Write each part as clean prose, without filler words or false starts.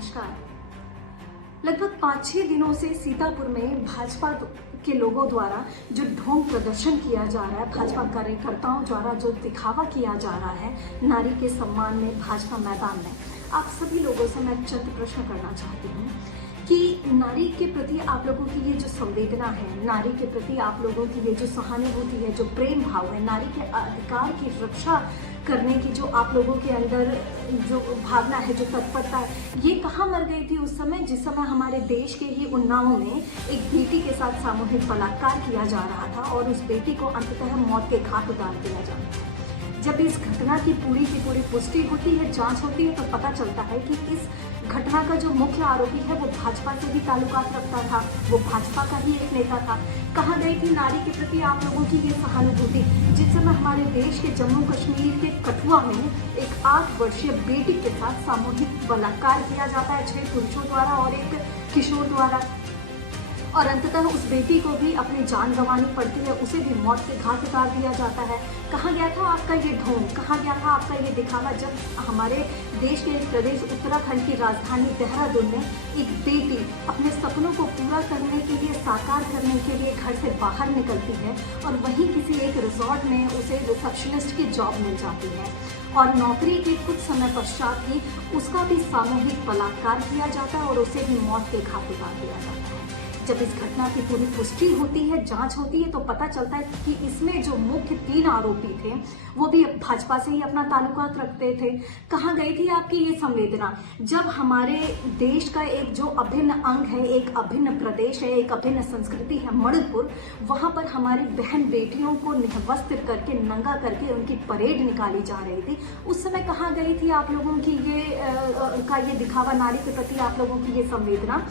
नमस्कार। लगभग 5-6 दिनों से सीतापुर में भाजपा के लोगों द्वारा जो ढोंग प्रदर्शन किया जा रहा है, भाजपा कार्यकर्ताओं द्वारा जो दिखावा किया जा रहा है नारी के सम्मान में भाजपा मैदान में, आप सभी लोगों से मैं चंद प्रश्न करना चाहती हूँ कि नारी के प्रति आप लोगों की ये जो संवेदना है, नारी के प्रति आप लोगों की ये जो सहानुभूति है, जो प्रेम भाव है, नारी के अधिकार की रक्षा करने की जो आप लोगों के अंदर जो भावना है, जो तत्परता है, ये कहाँ मर गई थी उस समय जिस समय हमारे देश के ही उन्नाव में एक बेटी के साथ सामूहिक बलात्कार किया जा रहा था और उस बेटी को अंततः मौत के घाट उतार दिया जा रहा था। जब इस घटना की पूरी पुष्टि होती है, जांच होती है, तो पता चलता है कि इस घटना का जो मुख्य आरोपी है वो भाजपा से भी ताल्लुकात रखता था, वो भाजपा का ही एक नेता था। कहाँ गई थी नारी के प्रति आप लोगों की ये सहानुभूति जिस समय हमारे देश के जम्मू कश्मीर के कठुआ में एक 8 वर्षीय बेटी के साथ सामूहिक बलात्कार किया जाता है 6 पुरुषों द्वारा और एक किशोर द्वारा, और अंततः उस बेटी को भी अपनी जान गंवानी पड़ती है, उसे भी मौत के घाट उतार दिया जाता है। कहाँ गया था आपका ये ढोंग, कहाँ गया था आपका ये दिखावा जब हमारे देश के एक प्रदेश उत्तराखंड की राजधानी देहरादून में एक बेटी अपने सपनों को पूरा करने के लिए, साकार करने के लिए घर से बाहर निकलती है और वहीं किसी एक रिजॉर्ट में उसे रिसेप्शनिस्ट की जॉब मिल जाती है और नौकरी के कुछ समय पश्चात ही उसका भी सामूहिक बलात्कार किया जाता है और उसे भी मौत के घाट उतार दिया जाता है। जब इस घटना की पूरी पुष्टि होती है, जांच होती है, तो पता चलता है कि इसमें जो मुख्य 3 आरोपी थे वो भी भाजपा से ही अपना ताल्लुकात रखते थे। कहाँ गई थी आपकी ये संवेदना जब हमारे देश का एक जो अभिन्न अंग है, एक अभिन्न प्रदेश है, एक अभिन्न संस्कृति है मणिपुर, वहां पर हमारी बहन बेटियों को निवस्त्र करके, नंगा करके उनकी परेड निकाली जा रही थी। उस समय कहाँ गई थी आप लोगों की ये दिखावा, नारी के प्रति आप लोगों की ये संवेदना?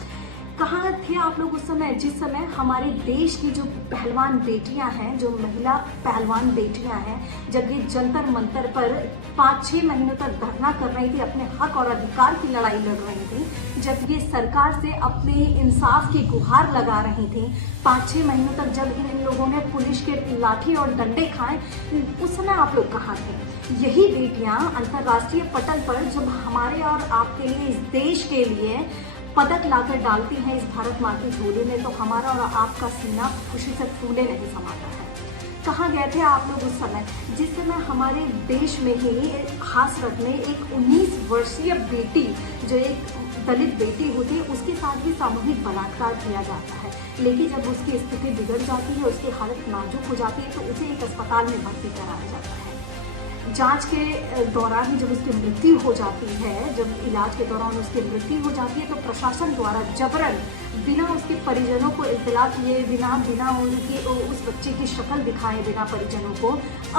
कहाँ थे आप लोग उस समय जिस समय हमारे देश की जो पहलवान बेटियां हैं, जो महिला पहलवान बेटियां हैं, जब ये जंतर मंतर पर 5-6 महीनों तक धरना कर रही थी, अपने हक और अधिकार की लड़ाई लड़ रही थी, जब ये सरकार से अपने इंसाफ की गुहार लगा रही थी, 5-6 महीनों तक जब इन लोगों ने पुलिस के लाठी और डंडे खाए, उस समय आप लोग कहाँ थे? यही बेटियां अंतर्राष्ट्रीय पटल पर जब हमारे और आपके लिए, इस देश के लिए पदक लाकर डालती हैं इस भारत माँ की झोली में, तो हमारा और आपका सीना खुशी से फूले नहीं समाता है। कहाँ गए थे आप लोग उस समय जिस समय हमारे देश में ही हासरत में एक 19 वर्षीय बेटी, जो एक दलित बेटी होती है, उसके साथ भी सामूहिक बलात्कार किया जाता है, लेकिन जब उसकी स्थिति बिगड़ जाती है, उसकी हालत नाजुक हो जाती है, तो उसे एक अस्पताल में भर्ती कराया जाता है। जांच के दौरान ही जब उसकी मृत्यु हो जाती है, जब इलाज के दौरान उसकी मृत्यु हो जाती है, तो प्रशासन द्वारा जबरन बिना उसके परिजनों को इत्तला किए बिना उनकी उस बच्चे की शक्ल दिखाए बिना परिजनों को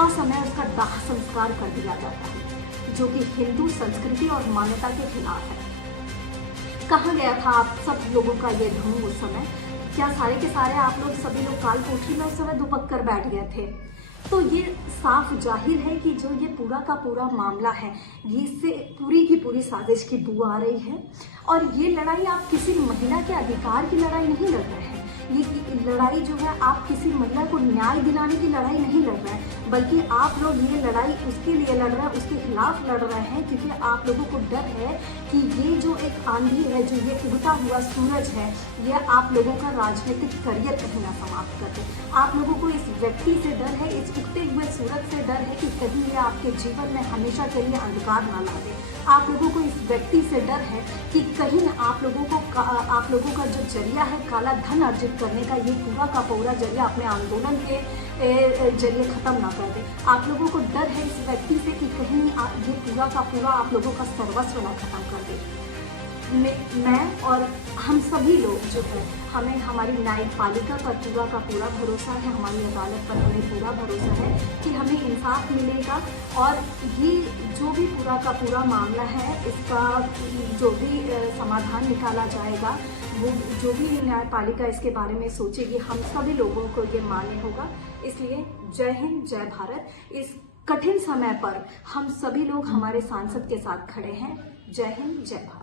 असमय उसका दाह संस्कार कर दिया जाता है, जो कि हिंदू संस्कृति और मान्यता के खिलाफ है। कहाँ गया था आप सब लोगों का ये ढोंग उस समय? क्या सारे के सारे आप लोग, सभी लोग काल कोठरी में उस समय दुबक कर बैठ गए थे? तो ये साफ जाहिर है कि जो ये पूरा का पूरा मामला है, ये इससे पूरी की पूरी साजिश की बू आ रही है और ये लड़ाई आप किसी महिला के अधिकार की लड़ाई नहीं लड़ रहे हैं। ये लड़ाई जो है आप किसी महिला को न्याय दिलाने की लड़ाई नहीं लड़ रहे हैं, बल्कि आप लोग ये लड़ाई उसके लिए लड़ रहे हैं, उसके खिलाफ लड़ रहे हैं, क्योंकि आप लोगों को डर है कि ये जो एक आंधी है, जो ये उगता हुआ सूरज है, ये आप लोगों का राजनीतिक करियर कहीं ना समाप्त कर दे। आप लोगों को इस व्यक्ति से डर है, इस उगते हुए सूरज से डर है कि कहीं ये आपके जीवन में हमेशा के लिए अंधकार ना ला दे। आप लोगों को इस व्यक्ति से डर है कि कहीं आप लोगों का जो जरिया है काला धन अर्जित करने का, ये पूरा का पूरा जरिया अपने आंदोलन के जरिए खत्म ना कर दे। आप लोगों को डर है इस व्यक्ति से कि कहीं ये पूरा का पूरा आप लोगों का सर्वस्व ना खत्म कर दे। मैं और हम सभी लोग जो है, हमें हमारी न्यायपालिका पर पूरा का पूरा भरोसा है, हमारी अदालत पर हमें पूरा भरोसा है कि हमें इंसाफ मिलेगा और ये जो भी पूरा का पूरा मामला है, इसका जो भी समाधान निकाला जाएगा, वो जो भी न्यायपालिका इसके बारे में सोचेगी, हम सभी लोगों को ये मान्य होगा। इसलिए जय हिंद, जय भारत। इस कठिन समय पर हम सभी लोग हमारे सांसद के साथ खड़े हैं। जय हिंद, जय भारत।